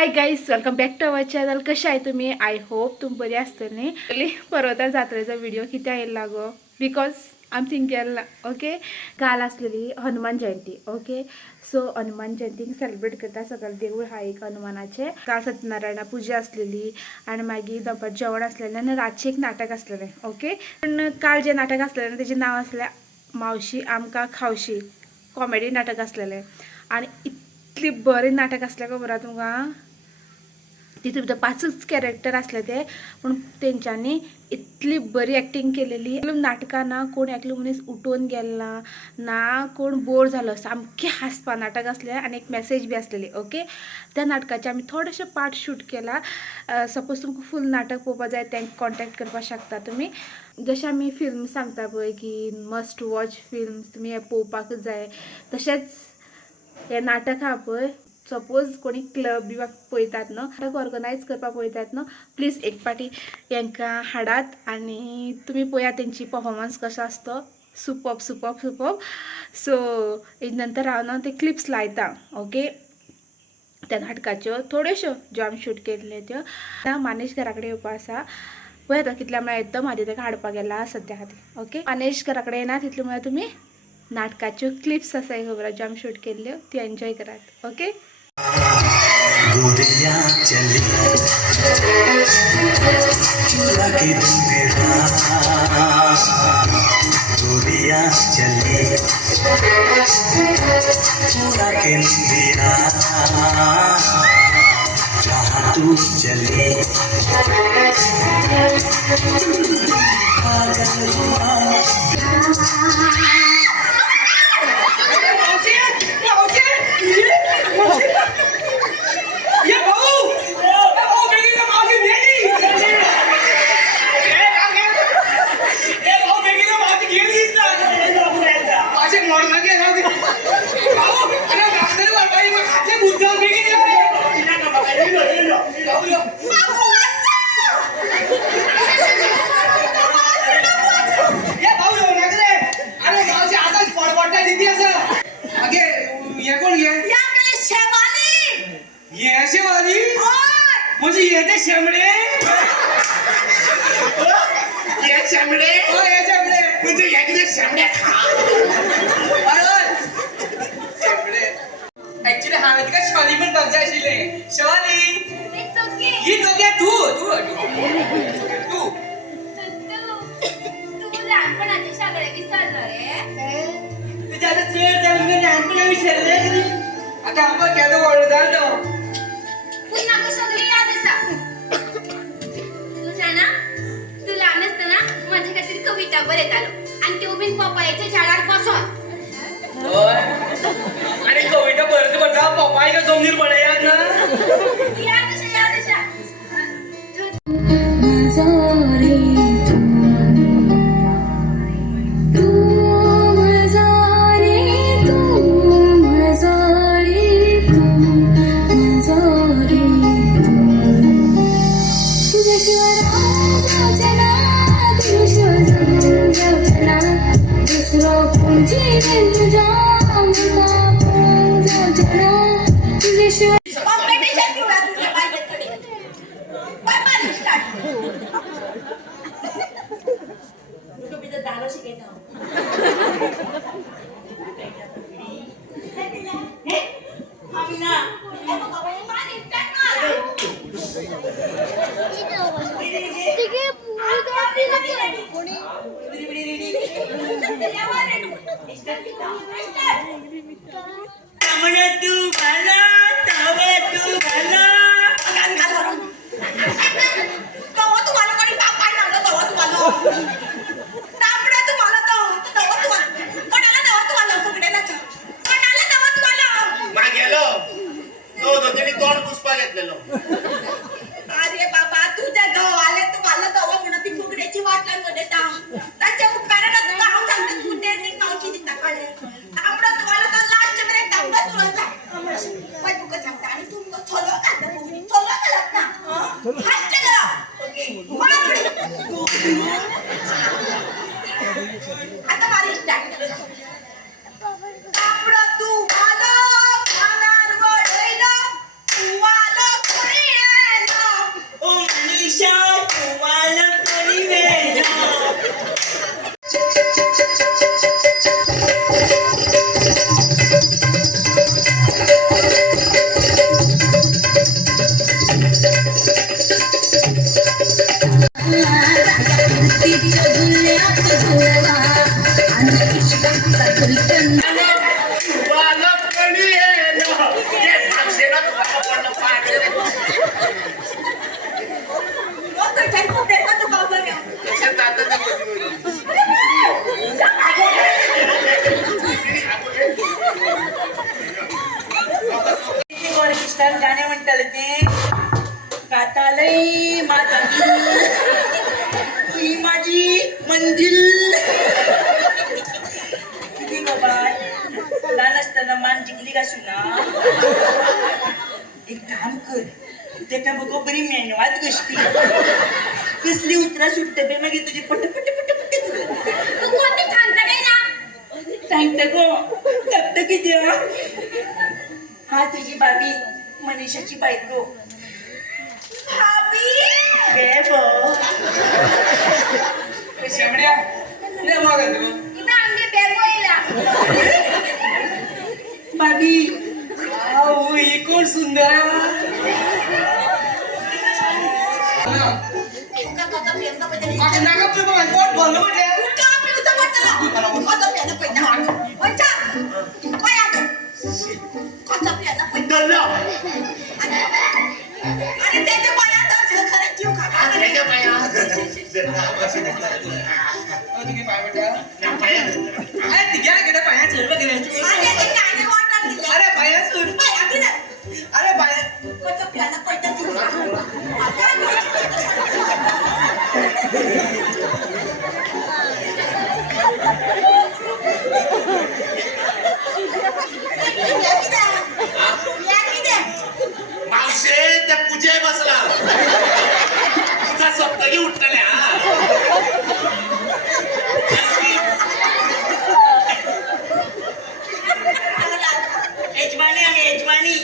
High guys, welcome back to our channel. कशा आहे तुम्ही? आय होप तुम्ही बरी असतली. पर्वता जात्रेचा व्हिडिओ किती आहे लागो because I am thinking okay. काल असलेली Hanuman Jayanti. Okay, so Hanuman Jayanti celebrate करता सगळं देऊळ हा एक हनुमानाचे. काल सत्यनारायणा पूजा असलेली आणि मागीर दनपार जेवण असलेलं आणि रातचे एक नाटक असलेले. ओके, पण काल जे नाटक असलेलं त्याचे नाव असले मावशी आमका खावशी. कॉमेडी नाटक असलेले आणि इतली बरें नाटक असलें खबर तुमकां. तितून भितर 5च कॅरेक्टर असले ते, पण तेंच्यांनी इतली बरी एक्टिंग केलेली. नाटकां ना कोण एकलो मनीस उठून गेला ना, कोण बोर झालो. सामकें हासपा नाटक असलें आणि एक मेसेज बी असलेली. ओके, त्या नाटकाचे आमी थोडेशे पार्ट शूट केला. सपोज तुमकां फूल नाटक पळोवपा जाय तेंका कॉन्टॅक्ट करपाक शकता तुमी. जशें आमी फिल्म सांगता पळय की मस्ट वॉच फिल्म, तुमी हे पळोवपाकच जाय, तशेंच हे नाटक हा पळय. सपोज कोणी क्लब बी पळयतात न्हू, नाटक ऑर्गनायज करपाक पळयतात न्हू, प्लीज एक पाटी हांकां हाडात आनी तुमी पळयात तेंची परफॉर्मन्स कशो आसता. Superb superb superb. So hedge नंतर हांव न्हू ते क्लिप्स लायता. ओके, त्या नाटकाच्यो थोड्योश्यो ज्यो आमी शूट केल्ल्यो त्यो मानेश घरा कडेन येवपा आसा. पळय आतां कितल्या म्हळ्यार येता, म्हाजे ताका हाडपाक गेला सद्या खातीर. ओके, मानेश घरा कडेन येना तितले म्हळ्यार तुमी नाटकाच्यो क्लिप्स आसा खबर ज्यो आमी शूट केल्ल्यो त्यो एन्जॉय करात. ओके. गोरिया चली चुरा के दिल मेरा, गोरिया चली चुरा के दिया, जहाँ तू चली म्हणजे येते शेमडे ये शेमडे हो ये शेमडे म्हणजे एकदा शेमडे खा शेमडे. ऍक्च्युली हा माहिती का शिवाली पण कब्जा आशिल्ले. शिवाली ही दोघे तू तू तू तू लहानपणाचे सगळे विसरलो रे. तुझ्या आता चेड जाऊन मी लहानपणा विसरले. आता आपण केलं ओढ झालो पुन्हा का सगळी याद असा. तुझ्या ना तू लहान असताना माझ्या खातीर कविता बरयत आलो आणि त्यो बीन पपयाच्या झाडार बसून. आणि कविता बरत बरता पप्पाय जमनीर पडयात ना. याद असा याद असा. अरे बाबा तुझ्या गाव आले तू मला दवा म्हणून ती फुगड्याची वाट लागून देता. त्याच्या उपकारानं तुला हाव सांगते तू ते मावशी दिता काढे. तांबडा तुम्हाला तर लास्ट मध्ये तांबडा तुला पण तुका सांगता आणि तू चलो का चलो का ना हात करा. ओके आता मारी स्टार्ट. तांबडा तू मला खाणार वडैला तू आला लई माझा ही माझी मंजिल किती बाबा लहान असताना मान जिंकली का सुना एक काम कर ते काय बघ बरी मेनवात गोष्टी कसली उतरा सुटते बे मग तुझी पट पट पट पट तू कोणती सांगता काय ना सांगता गो कत्त किती हा तुझी बाबी मनीषाची बायको भाभी बेबो शेमड्या नाही मागत तू इथं अंगे बेबो येला बाबी आओ ही कोण सुंदर इतका कसा प्रेम का बदल माझ्या नाकात तू बघ पोट भरलं म्हणजे का पिऊचा म्हटलं कसा प्याना पैदा अच्छा काय आता कसा प्याना पैदा अरे त्याच्या पायात खरंच जीव खा त्याच्या तुम्ही पाय बेटा अरे तिघ्या गेल्या पाया चल बघ अरे पाया चल अरे पाया कसा प्याना पैदा जीव मावशे त्या पूजे बसला तुझा सप्तगी उठल्या यजमानी आहे यजमानी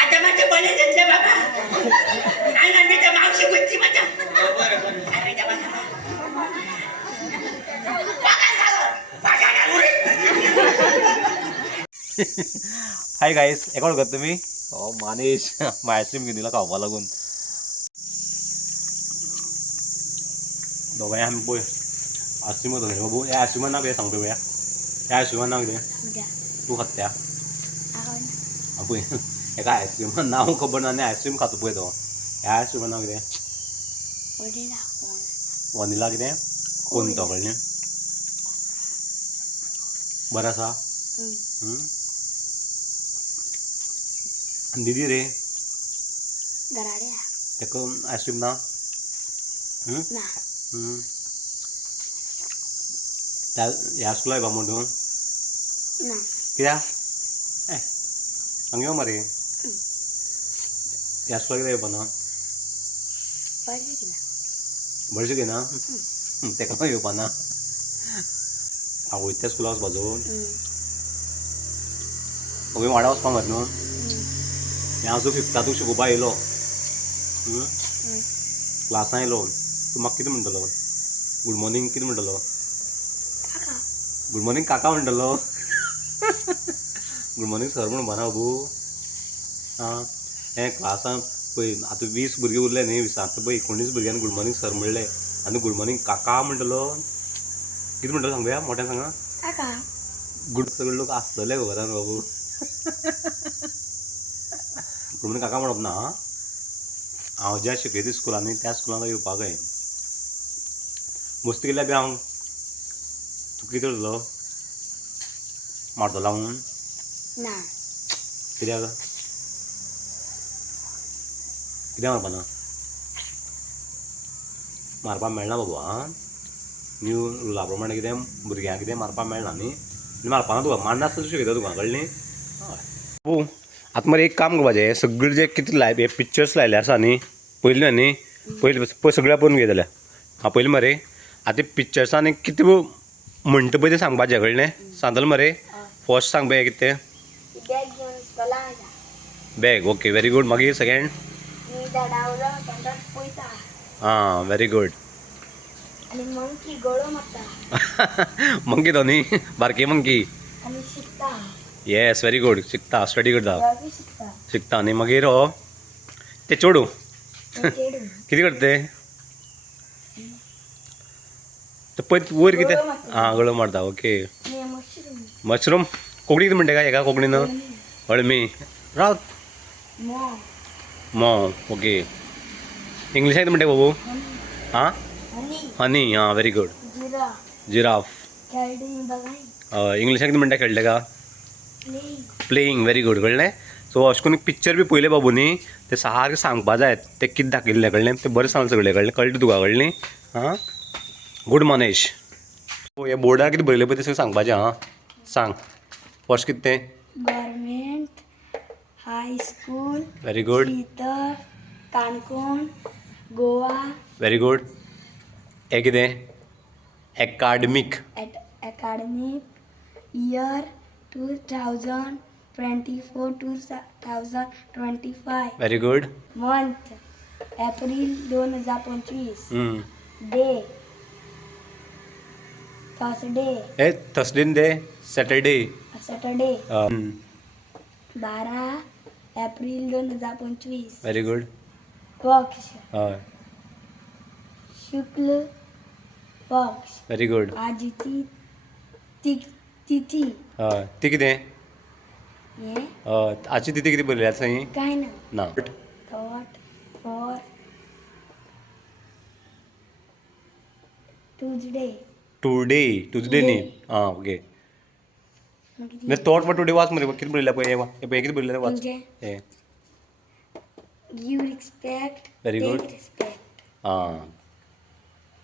आता माझे बने घेतले बाबा आणि आम्ही त्या मावशी बुद्धी माझ्या अरे देवा हाय गाईस एकोण करतो तुम्ही हो मानेश आईस्क्रीम घेऊन दिला खावपा लागून दोघांनी आम्ही पळय आईस्क्रीम होतो बाबू या आईस्क्रीमान नाव कितें सांगता पळया त्या आईस्क्रीमान नाव कितें तू खात्या पळय एका आईस्क्रीमान नाव खबर ना आनी आईस्क्रीम खातो पळय तो ह्या आईस्क्रीमान नाव कितें वनिला कितें कोण तो कळ्ळें बरें आसा दीदी रे तेका आईस्क्रीम ना ह्या स्कुला येवपा म्हण तूं कित्याक हांगा यो मरे ह्या स्कुला कित्याक येवपा ना बळशी घेना तेका येवपा ना हांव वयता त्या स्कुला वचपाचो खंय वाडा वचपाक मरे न्हू हांव जो फिफ्तातूक शिकोवपा येयलो क्लासान येयलो तूं म्हाका कितें म्हणटलो गुड मॉर्निंग कितें म्हणटलो गुड मॉर्निंग काका म्हणटलो गुड मॉर्निंग सर म्हणून म्हणा बाबू आं हें क्लासान पळय आतां 20 भुरगीं उरले न्ही 20 आतां पळय 19 भुरग्यांनी गुड मॉर्निंग सर म्हणलें आनी गुड मॉर्निंग काका म्हणटलो कितें म्हणटलो सांग पळया मोठ्यान सांगा गुड सगळे लोक आसतले गो घरान बाबू गुड मॉर्निंग काका म्हणप ना हांव ज्या शिकयता स्कुलांनी त्या स्कुलान येवपाक जाय मस्ती केल्या बी हांव तूं कितें करतलो मारतलो म्हणून कित्याक कित्याक मारपा ना मारपा मेळना बाबू आं न्यू रुला प्रमाणे कितें भुरग्यांक कितें मारपा मेळना न्ही मारपा ना तुका मारना आसतना शिकयता तुका कळ्ळें हय बाबू आतां मरे एक काम करपाचें सगळे जे कितें हे पिक्चर्स लायले आसा न्ही पयलीं न्ही पयलीं सगळ्या पळोवन घे जाल्यार हां पयलीं मरे आतां पिक्चर्सान कितें म्हणटा पळय तें सांगपाचें कळ्ळें सांगतलें मरे फर्स्ट सांग पळय कितें बॅग ओके वेरी गूड मागीर सेकेंड हां वेरी गूड मंकी तो न्ही बारकी मंकी येस वेरी गूड शिकता स्टडी करता शिकता आनी मागीर हो ते चेडू कितें करता ते पळय वयर कितें आं गळो मारता ओके मशरूम कोंकणी कितें म्हणटा काय हेका कोंकणीन अळमी रावत मो ओके इंग्लिशान कितें म्हणटा बाबू हां हनी हां व्हेरी गुड जिराफ इंग्लिशान कितें म्हणटा खेळटा का प्लेईंग व्हेरी गुड कळ्ळें सो अशें करून पिक्चर बी पयलें बाबू न्ही ते सारकें सांगपा जाय ते कितें दाखयल्लें कळ्ळें तें बरें सांग सगळें कळ्ळें तुका कळ्ळें हां गुड मनेश हे बोर्डार कितें बरयलें पळय तें सगळें सांगपाचें हां सांग फर्स्ट कितें तें government high school very good शीतर काणकोण गोवा व्हेरी गुड हें कितें academic academic year 2024-2025 very good month April 2025 day Thursday हे थर्सडे ते Saturday Saturday 12 April 2025 very good पक्ष हय शुक्ल पक्ष व्हेरी गुड आजची तिथी हय ती कितें हे आजची तिथी कितें बरयल्या थंय काय ना ना थॉट फॉर ट्यूजडे ट्यूजडे न्ही आं ओके थॉट फॉर टुडे वाच मरे कितें बरयल्या पळय हे कितें बरयलें वाच म्हणजे हे give respect Very good. Respect आं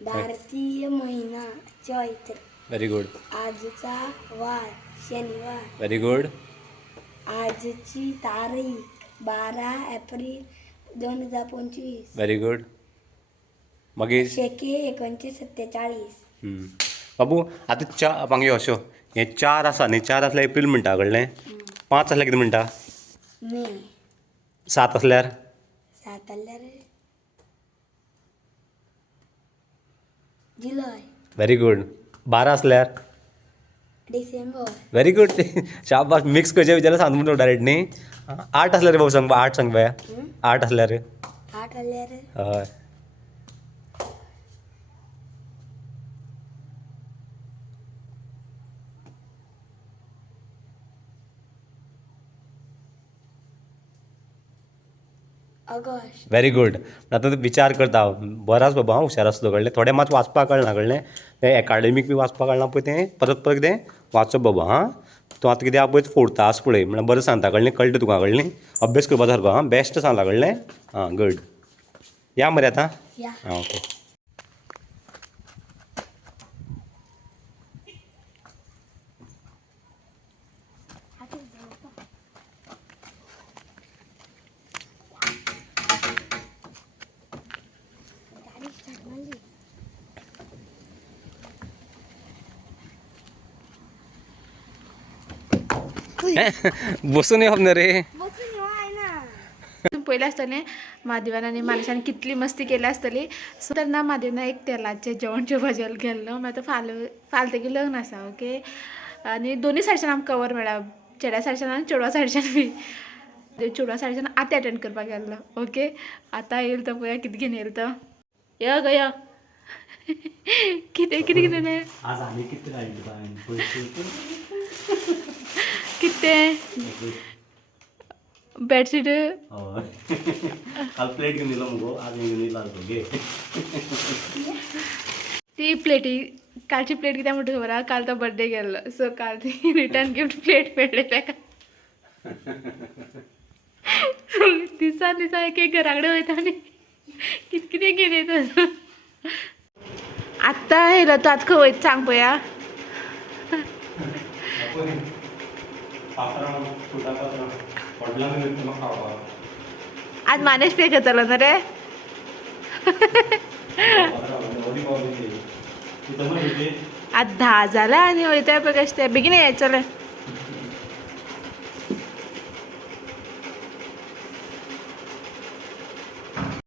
भारतीय महिना चैत्र व्हेरी गुड आजचा वार शनिवार व्हेरी गुड आजची तारीख 12 एप्रिल 2025 व्हेरी गुड मागीर शेके 1947 बाबू आतां मागीर अश्यो हे 4 आसा न्ही 4 आसल्यार एप्रील म्हणटा कळ्ळें 5 आसल्यार कितें म्हणटा मे 7 आसल्यार 7 आल्यार जुलय व्हेरी गुड 12 आसल्यार डिसेंबर व्हेरी गुड शाबास मिक्स खंयचे विचारल्यार सांग म्हणून डायरेक्ट न्ही 8 आसल्यार रे बाबू सांग 8 सांग बाया 8 आसल्यार 8 आल्यार हय ऑगस्ट व्हेरी गुड आतां विचार करता बराच बाबा हांव हुशार आसलो कळ्ळें थोडें मात वाचपाक कळना कळ्ळें तें एकाडेमीक बी वाचपाक कळना पळय तें परत परत कितें वाचप बाबा हां तूं आतां कितें पळय फोडता आस पळय म्हळ्यार बरें सांगता कळ्ळें कळटा तुका कळ्ळें अभ्यास करपा सारको हां बेस्ट सांगला कळ्ळें हां गुड या मरे आतां या हां ओके बसून येवप ना रे पयले आसतलें महादेवान आनी मानशान कितली मस्ती केली आसतली सो तेन्ना महादेवान एक तेलाचें जेवण जेवपाचें गेल्लो मागीर फाल तेगे लग्न आसा ओके आनी दोनी सायडच्यान आमकां कवर मेळ्ळा चेड्या सायडच्यान आनी चेडवा सायडच्यान बी चेडवा सायडच्यान आतां अटेंड करपाक गेल्लो ओके आतां येयलो तो पळया कितें घेवन येयलो तो यो गो यो कितें कितें कितें रे आज आमी कितें घालता कितें बेडशीट काल प्लेट घेवन येयलो मुगो आज घेवन येयला घे ती प्लेटी कालची प्लेट कित्याक म्हणटा खबर आहा काल तो बर्थडे गेल्लो सो काल ती रिटर्न गिफ्ट प्लेट मेळ्ळी ताका दिसान दिसा एक एक घरा कडेन वयता आनी कितें कितें घेवन येता आत्तां येयलो तो आतां खंय वयता सांग पळया आज मानेश पे करतलो ना रे आज 10 जाला आनी वयता पळय कशें तें बेगीन ये चल